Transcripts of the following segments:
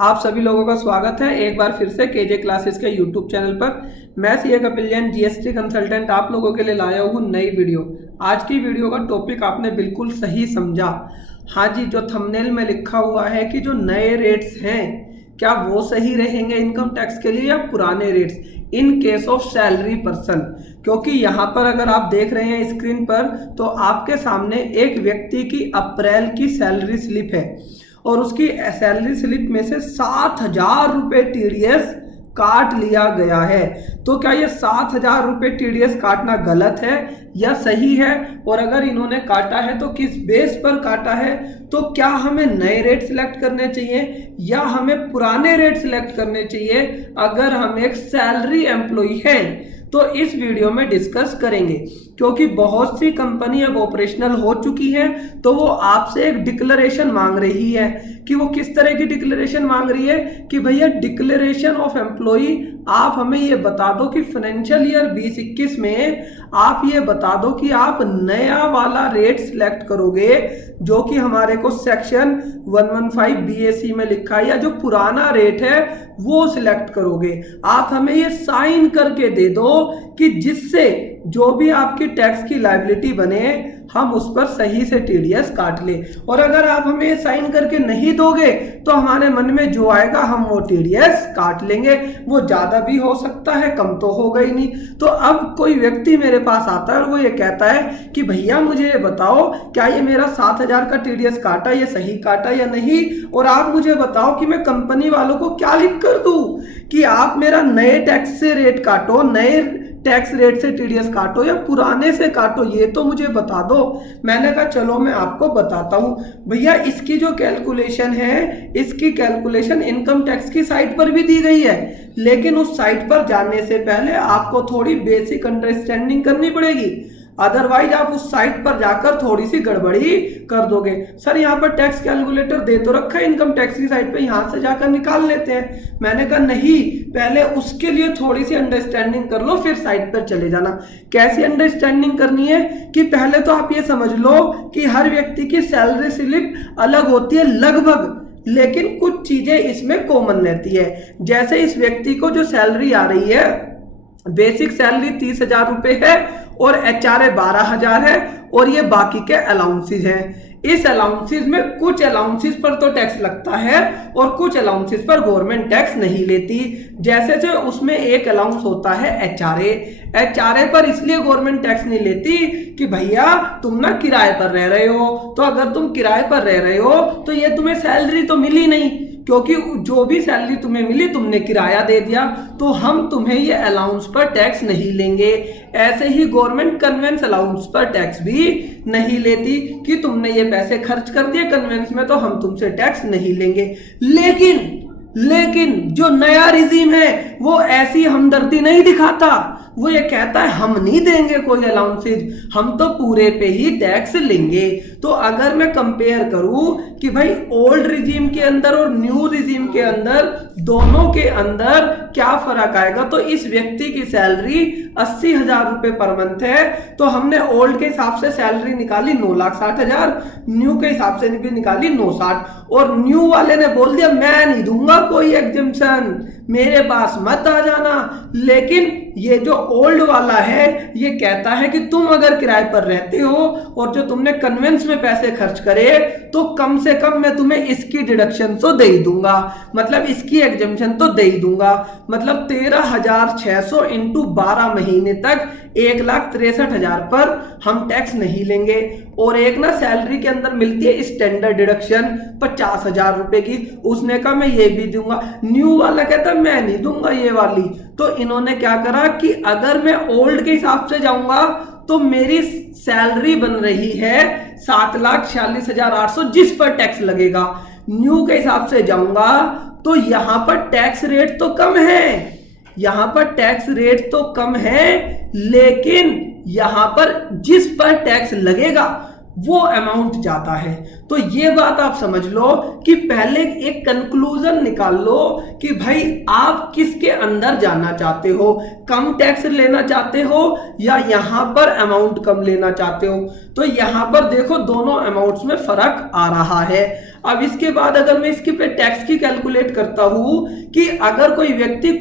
आप सभी लोगों का स्वागत है एक बार फिर से केजे क्लासेस के यूट्यूब चैनल पर। मैं CA Kapil Jain GST consultant आप लोगों के लिए लाया हूँ नई वीडियो। आज की वीडियो का टॉपिक आपने बिल्कुल सही समझा। हाँ जी, जो थंबनेल में लिखा हुआ है कि जो नए रेट्स हैं क्या वो सही रहेंगे इनकम टैक्स के लिए या पुराने rates in case of salary person. क्योंकि यहाँ पर अगर आप देख रहे हैं स्क्रीन पर तो आपके सामने एक व्यक्ति की अप्रैल की सैलरी स्लिप है और उसकी सैलरी स्लिप में से 7,000 रुपये टीडीएस काट लिया गया है। तो क्या ये 7,000 रुपये टीडीएस काटना गलत है या सही है, और अगर इन्होंने काटा है तो किस बेस पर काटा है, तो क्या हमें नए रेट सिलेक्ट करने चाहिए या हमें पुराने रेट सिलेक्ट करने चाहिए अगर हम एक सैलरी एम्प्लॉय हैं। तो इस वीडियो में डिस्कस करेंगे। क्योंकि बहुत सी कंपनी अब ऑपरेशनल हो चुकी है तो वो आपसे एक डिक्लेरेशन मांग रही है कि वो किस तरह की डिक्लेरेशन मांग रही है कि भैया डिक्लेरेशन ऑफ एम्प्लॉय आप हमें ये बता दो कि फाइनेंशियल ईयर 2021 में आप ये बता दो कि आप नया वाला रेट सिलेक्ट करोगे जो कि हमारे को सेक्शन 115 बीएसी में लिखा है, या जो पुराना रेट है वो सिलेक्ट करोगे। आप हमें ये साइन करके दे दो कि जिससे जो भी आपकी टैक्स की लायबिलिटी बने हम उस पर सही से टीडीएस काट ले। और अगर आप हमें साइन करके नहीं दोगे तो हमारे मन में जो आएगा हम वो टीडीएस काट लेंगे। वो ज्यादा भी हो सकता है, कम तो होगा ही नहीं। तो अब कोई व्यक्ति मेरे पास आता है और वो ये कहता है कि भैया मुझे ये बताओ क्या ये मेरा 7,000 का टीडीएस काटा, ये सही काटा या नहीं, और आप मुझे बताओ कि मैं कंपनी वालों को क्या लिख कर दूं कि आप मेरा नए टैक्स से रेट काटो, नए टैक्स रेट से टीडीएस काटो या पुराने से काटो, ये तो मुझे बता दो। मैंने कहा चलो मैं आपको बताता हूं। भैया इसकी जो कैलकुलेशन है, इसकी कैलकुलेशन इनकम टैक्स की साइट पर भी दी गई है, लेकिन उस साइट पर जाने से पहले आपको थोड़ी बेसिक अंडरस्टैंडिंग करनी पड़ेगी, अदरवाइज आप उस साइट पर जाकर थोड़ी सी गड़बड़ी कर दोगे। सर यहाँ पर टैक्स कैलकुलेटर दे तो रखा है इनकम टैक्स की साइट पे, यहाँ से जाकर निकाल लेते हैं। मैंने कहा नहीं, पहले उसके लिए थोड़ी सी अंडरस्टैंडिंग कर लो फिर साइट पर चले जाना। कैसी अंडरस्टैंडिंग करनी है कि पहले तो आप ये समझ लो कि हर व्यक्ति की सैलरी स्लिप अलग होती है लगभग, लेकिन कुछ चीजें इसमें कॉमन रहती है। जैसे इस व्यक्ति को जो सैलरी आ रही है, बेसिक सैलरी 30,000 रुपए है और एचआरए 12,000 है और ये बाकी के अलाउंसेस हैं। इस अलाउंसेस में कुछ अलाउंसेस पर तो टैक्स लगता है और कुछ अलाउंसेस पर गवर्नमेंट टैक्स नहीं लेती। जैसे जो उसमें एक अलाउंस होता है एचआरए पर इसलिए गवर्नमेंट टैक्स नहीं लेती कि भैया तुम ना किराए पर रह रहे हो, तो अगर तुम किराए पर रह रहे हो तो ये तुम्हें सैलरी तो मिली नहीं, क्योंकि जो भी सैलरी तुम्हें मिली तुमने किराया दे दिया, तो हम तुम्हें ये अलाउंस पर टैक्स नहीं लेंगे। ऐसे ही गवर्नमेंट कन्वेंस अलाउंस पर टैक्स भी नहीं लेती कि तुमने ये पैसे खर्च कर दिए कन्वेंस में तो हम तुमसे टैक्स नहीं लेंगे। लेकिन जो नया रिजीम है वो ऐसी हमदर्दी नहीं दिखाता, वो ये कहता है हम नहीं देंगे कोई अलाउंसेज, हम तो पूरे पे ही टैक्स लेंगे। तो अगर मैं कंपेयर करूं कि भाई ओल्ड रिजीम के अंदर और न्यू रिजीम के अंदर दोनों के अंदर क्या फर्क आएगा, तो इस व्यक्ति की सैलरी 80,000 रुपए पर मंथ है, तो हमने ओल्ड के हिसाब से सैलरी निकाली 9,60,000, न्यू के हिसाब से भी निकाली 9,60, और न्यू वाले ने बोल दिया मैं नहीं दूंगा कोई एग्जम्पशन, मेरे पास मत आ जाना। लेकिन ये जो ओल्ड वाला है ये कहता है कि तुम अगर किराए पर रहते हो और जो तुमने कन्वेंस में पैसे खर्च करे तो कम से कम मैं तुम्हें इसकी डिडक्शन तो दे ही दूंगा, मतलब इसकी एग्जम्पशन तो दे ही दूंगा। मतलब 13,600 इंटू 12 महीने तक 1,63,000 पर हम टैक्स नहीं लेंगे। और एक ना सैलरी के अंदर मिलती है स्टैंडर्ड डिडक्शन 50,000 रुपए की, उसने कहा मैं ये भी दूंगा। न्यू वाला कहता मैं नहीं दूंगा ये वाली। तो इन्होंने क्या करा कि अगर मैं ओल्ड के हिसाब से जाऊंगा तो मेरी सैलरी बन रही है 7,46,800 जिस पर टैक्स लगेगा। न्यू के हिसाब से जाऊंगा तो यहां पर टैक्स रेट तो कम है, यहां पर टैक्स रेट तो कम है, लेकिन यहां पर जिस पर टैक्स लगेगा वो अमाउंट जाता है। तो ये बात आप समझ लो कि पहले एक कंक्लूजन निकाल लो कि भाई आप किसके अंदर जाना चाहते हो, कम टैक्स लेना चाहते हो या यहां पर अमाउंट कम लेना चाहते हो। तो यहां पर देखो दोनों अमाउंट्स में फर्क आ रहा है। अब इसके बाद अगर मैं इसके पे टैक्स की कैलकुलेट करता हूं कि अगर कोई व्यक्ति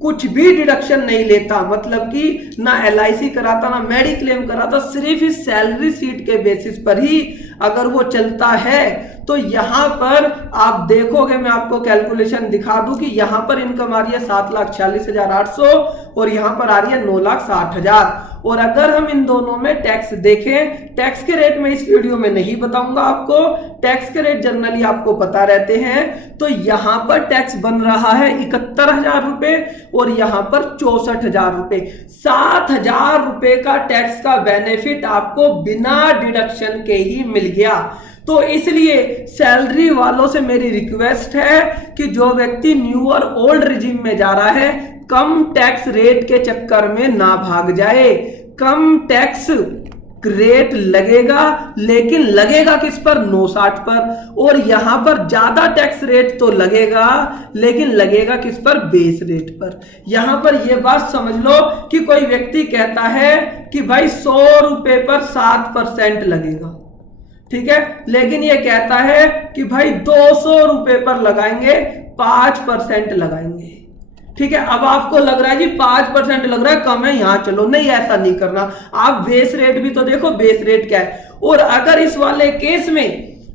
कुछ भी डिडक्शन नहीं लेता, मतलब कि ना LIC कराता ना मेडिक्लेम कराता, सिर्फ इस सैलरी शीट के बेसिस पर ही अगर वो चलता है, तो यहां पर आप देखोगे, मैं आपको कैलकुलेशन दिखा दूं कि यहां पर इनकम आ रही है 7,46,800 और यहां पर आ रही है 9,60,000। और अगर हम इन दोनों में टैक्स देखें, टैक्स के रेट में इस वीडियो में नहीं बताऊंगा आपको, टैक्स के रेट जनरली आपको पता रहते हैं। तो यहां पर टैक्स बन रहा है 71,000 रुपए और यहां पर 64,000 रुपए। 7,000 रुपए का टैक्स का बेनिफिट आपको बिना डिडक्शन के ही मिल गया। तो इसलिए सैलरी वालों से मेरी रिक्वेस्ट है कि जो व्यक्ति न्यू और ओल्ड रिजीम में जा रहा है, कम टैक्स रेट के चक्कर में ना भाग जाए। कम टैक्स रेट लगेगा, लेकिन लगेगा किस पर? 960 पर। और यहां पर ज्यादा टैक्स रेट तो लगेगा, लेकिन लगेगा किस पर? बेस रेट पर। यहां पर यह बात समझ लो कि कोई व्यक्ति कहता है कि भाई 100 रुपए पर 7% लगेगा, ठीक है, लेकिन ये कहता है कि भाई 200 रुपए पर लगाएंगे, 5% लगाएंगे, ठीक है। अब आपको लग रहा है जी 5% लग रहा है कम है, यहां चलो, नहीं, ऐसा नहीं करना। आप बेस रेट भी तो देखो, बेस रेट क्या है। और अगर इस वाले केस में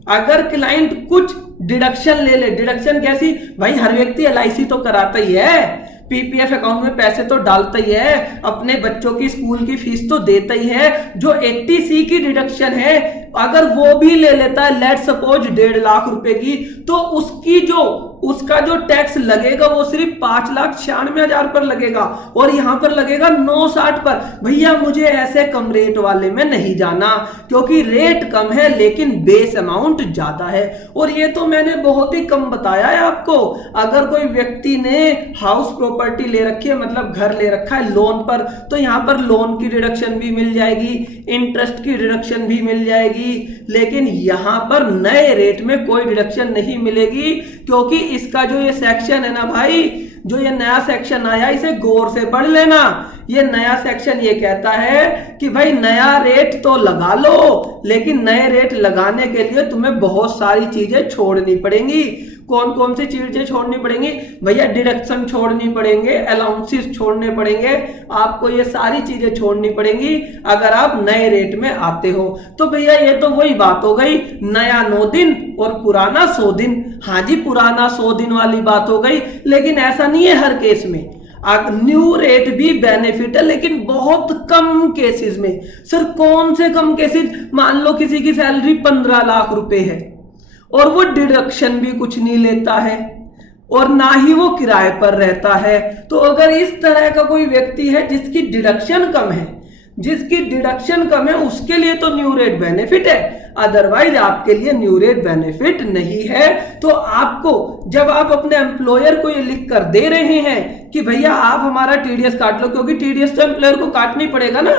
अगर क्लाइंट कुछ डिडक्शन ले ले, डिडक्शन कैसी? भाई हर व्यक्ति LIC तो कराता ही है, PPF अकाउंट में पैसे तो डालता ही है, अपने बच्चों की स्कूल की फीस तो देता ही है। जो 80C की डिडक्शन है, अगर वो भी ले लेता है, लेट सपोज 1.5 लाख रुपए की, तो उसका जो टैक्स लगेगा वो सिर्फ 5,96,000 पर लगेगा और यहां पर लगेगा 960 पर। भैया मुझे ऐसे कम रेट वाले में नहीं जाना, क्योंकि रेट कम है लेकिन बेस अमाउंट ज्यादा है। और ये तो मैंने बहुत ही कम बताया है आपको। अगर कोई व्यक्ति ने हाउस प्रॉपर्टी ले रखी है, मतलब घर ले रखा है लोन पर, तो यहां पर लोन की डिडक्शन भी मिल जाएगी, इंटरेस्ट की डिडक्शन भी मिल जाएगी, लेकिन यहां पर नए रेट में कोई डिडक्शन नहीं मिलेगी। क्योंकि इसका जो ये सेक्शन है ना भाई, जो ये नया सेक्शन आया, इसे गौर से पढ़ लेना। ये नया सेक्शन ये कहता है कि भाई नया रेट तो लगा लो, लेकिन नए रेट लगाने के लिए तुम्हें बहुत सारी चीजें छोड़नी पड़ेंगी। कौन कौन सी चीजें छोड़नी पड़ेंगी? भैया डिडक्शन छोड़नी पड़ेंगे, अलाउंसेस छोड़ने पड़ेंगे, आपको ये सारी चीजें छोड़नी पड़ेंगी अगर आप नए रेट में आते हो। तो भैया ये तो वही बात हो गई, नया 9 दिन और पुराना 100 दिन। हाँ जी, पुराना 100 दिन वाली बात हो गई, लेकिन ऐसा नहीं है हर केस में। न्यू रेट भी बेनिफिट है, लेकिन बहुत कम केसेस में। सर कौन से कम केसेस? मान लो किसी की सैलरी 15 लाख रुपए है और वो डिडक्शन भी कुछ नहीं लेता है और ना ही वो किराए पर रहता है। तो अगर इस तरह का कोई व्यक्ति है जिसकी डिडक्शन कम है, उसके लिए तो न्यू रेट बेनिफिट है, अदरवाइज आपके लिए न्यू रेट बेनिफिट नहीं है। तो आपको जब आप अपने एम्प्लॉयर को ये लिख कर दे रहे हैं कि भैया आप हमारा TDS काट लो, क्योंकि TDS तो एम्प्लॉयर को काटनी पड़ेगा ना।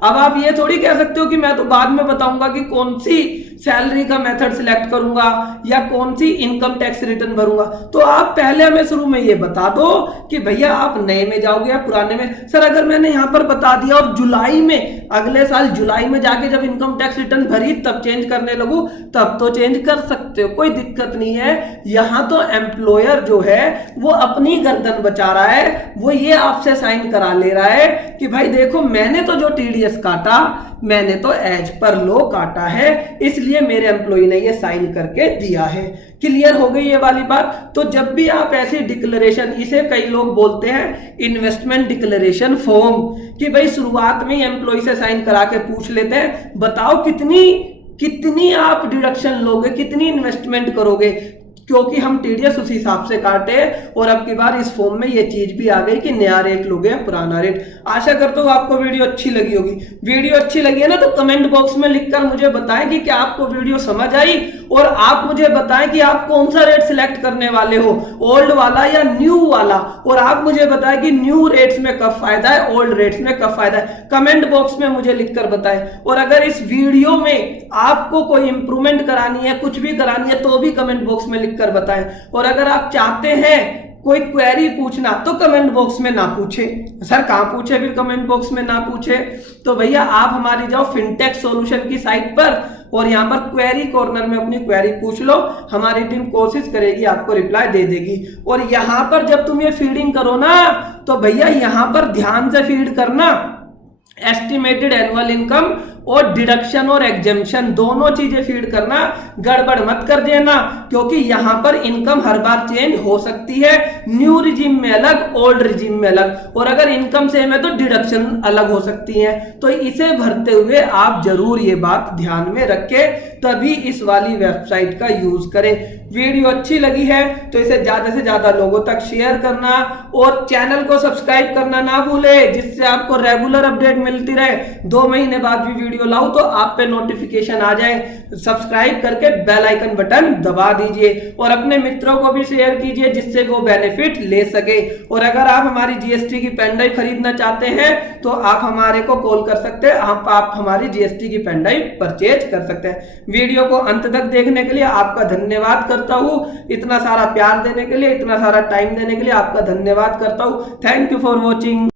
अब आप ये थोड़ी कह सकते हो कि मैं तो बाद में बताऊंगा कि कौन सी सैलरी का मेथड सिलेक्ट करूंगा या कौन सी इनकम टैक्स रिटर्न भरूंगा। तो आप पहले हमें शुरू में ये बता दो कि भैया आप नए में जाओगे या पुराने में। सर अगर मैंने यहां पर बता दिया और जुलाई में, अगले साल जुलाई में जाके जब इनकम टैक्स रिटर्न भरी तब चेंज करने लगूं, तब तो चेंज कर सकते हो, कोई दिक्कत नहीं है। यहां तो एम्प्लॉयर जो है वो अपनी गर्दन बचा रहा है, वो ये आपसे साइन करा ले रहा है कि भाई देखो मैंने तो जो TDS काटा, मैंने तो एज पर लो काटा है, इसलिए मेरे एम्प्लॉय ने ये साइन करके दिया है। क्लियर हो गई ये वाली बात। तो जब भी आप ऐसी डिक्लेरेशन, इसे कई लोग बोलते हैं इन्वेस्टमेंट डिक्लेरेशन फॉर्म, कि भाई शुरुआत में एम्प्लॉय से साइन करा के पूछ लेते हैं बताओ कितनी आप डिडक्शन लोगे, कितनी इन्वेस्टमेंट करोगे, क्योंकि हम TDS उस हिसाब से काटे। और अब की बार इस फॉर्म में ये चीज भी आ गई कि नया रेट लोगे पुराना रेट। आशा करता हूँ आपको वीडियो अच्छी लगी होगी। वीडियो अच्छी लगी है ना तो कमेंट बॉक्स में लिखकर मुझे बताएं कि क्या आपको वीडियो समझ आई और आप मुझे बताएं कि आप कौन सा रेट सिलेक्ट करने वाले हो, ओल्ड वाला या न्यू वाला। और आप मुझे बताएं कि न्यू रेट्स में कब फायदा है, ओल्ड रेट्स में कब फायदा है, कमेंट बॉक्स में मुझे लिखकर बताएं। और अगर इस वीडियो में आपको कोई इंप्रूवमेंट करानी है, कुछ भी करानी है, तो भी कमेंट बॉक्स में लिखकर बताएं। और अगर आप चाहते हैं कोई क्वेरी पूछना तो कमेंट बॉक्स में ना पूछे। सर कहां पूछे, फिर कमेंट बॉक्स में ना पूछे तो भैया आप हमारी जाओ फिनटेक सॉल्यूशन की साइट पर और यहां पर क्वेरी कॉर्नर में अपनी क्वेरी पूछ लो, हमारी टीम कोशिश करेगी आपको रिप्लाई दे देगी। और यहां पर जब तुम ये फीडिंग करो ना तो भैया यहां पर ध्यान से फीड करना, एस्टिमेटेड एनुअल इनकम और डिडक्शन और एग्जेम्पशन दोनों चीजें फीड करना, गड़बड़ मत कर देना, क्योंकि यहां पर इनकम हर बार चेंज हो सकती है, न्यू रिजीम में अलग, ओल्ड रिजीम में अलग, और अगर इनकम सेम है तो डिडक्शन अलग हो सकती है। तो इसे भरते हुए आप जरूर ये बात ध्यान में रखें, तभी इस वाली वेबसाइट का यूज करें। वीडियो अच्छी लगी है तो इसे ज्यादा से ज्यादा लोगों तक शेयर करना और चैनल को सब्सक्राइब करना ना भूले, जिससे आपको रेगुलर अपडेट मिलती रहे। 2 महीने बाद भी वीडियो लाऊं तो आप पे नोटिफिकेशन आ जाए। सब्सक्राइब करके बेल आइकन बटन दबा दीजिए और अपने मित्रों को भी शेयर कीजिए जिससे वो बेनिफिट ले सके। और अगर आप हमारी जीएसटी की पेन ड्राइव खरीदना चाहते हैं तो आप हमारे को कॉल कर सकते हैं, आप हमारी जीएसटी की पेन ड्राइव परचेज कर सकते हैं। वीडियो को अंत तक देखने के लिए आपका धन्यवाद करता हूं, इतना सारा प्यार देने के लिए, इतना सारा टाइम देने के लिए आपका धन्यवाद करता हूं। Thank you for watching.